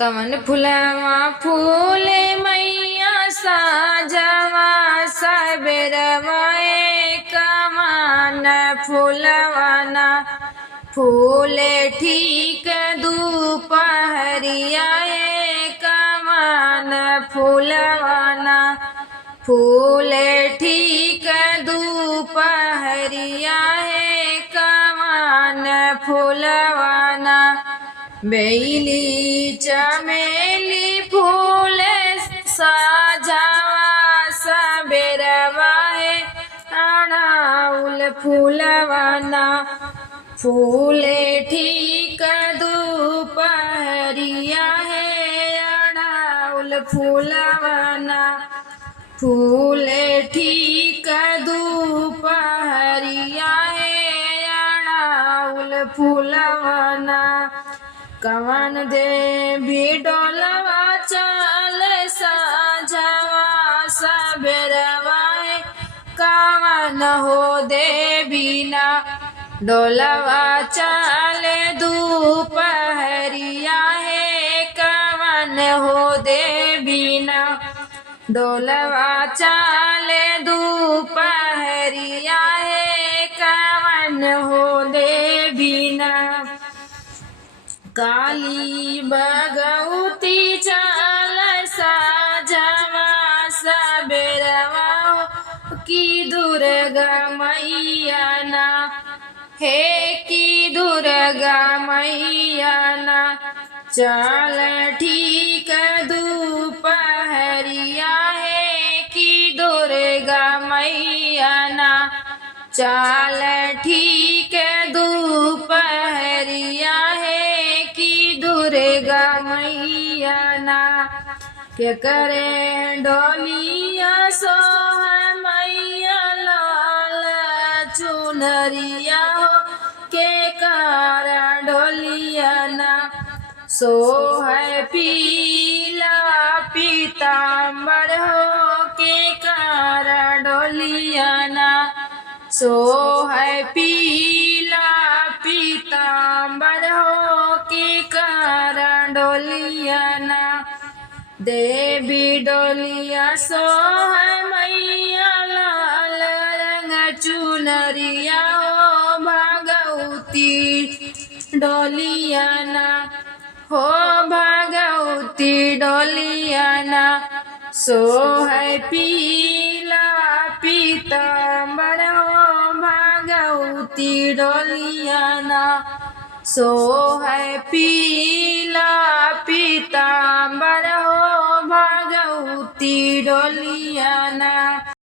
कवन फुलवा फूले मैया साजवा सबेरवा कवन फुलवाना फूले ठीक दोपहरिया कवन फुलवाना फूले ठीक दोपहरिया कवन फुलवाना बेली चमेली फूल साजवा सबेरवा अड़ाउल फूलवाना फूले ठीक दोपहरिया अड़ाउल फूलवाना फूले ठीक दोपहरिया अड़ाउल फूलवाना कवन देवी डोलवा चल साजवा सबेरवा कवन हो देवी ना डोलवा चल दोपहरिया कवन हो देवी ना डोलवा चल दोपहरिया कवन हो देवी ना काली भगवती चल साजवा सबेरवा की दुर्गा मैया ना हे की दुर्गा मैया ना चल ठीक दोपहरिया की दुर्गा मैया ना चल ठीक दोपहरिया दुर्गा मैया ना के करे डोलिया सोह मैया लाल चुनरिया हो के कर डोलिया ना सोह पीला पीताम्बर हो के कर डोलिया ना सोह पीला पीताम्बर हो के कारण डोलिया ना देवी डोलिया सोह मैया लाल रंग चुनरिया हो भगवती डोलिया ना हो भगवती डोलिया ना सोह पीला पीताम्बर हो भगवती डोलिया ना सोह पीला पीताम्बर हो भगवती डोलिया ना।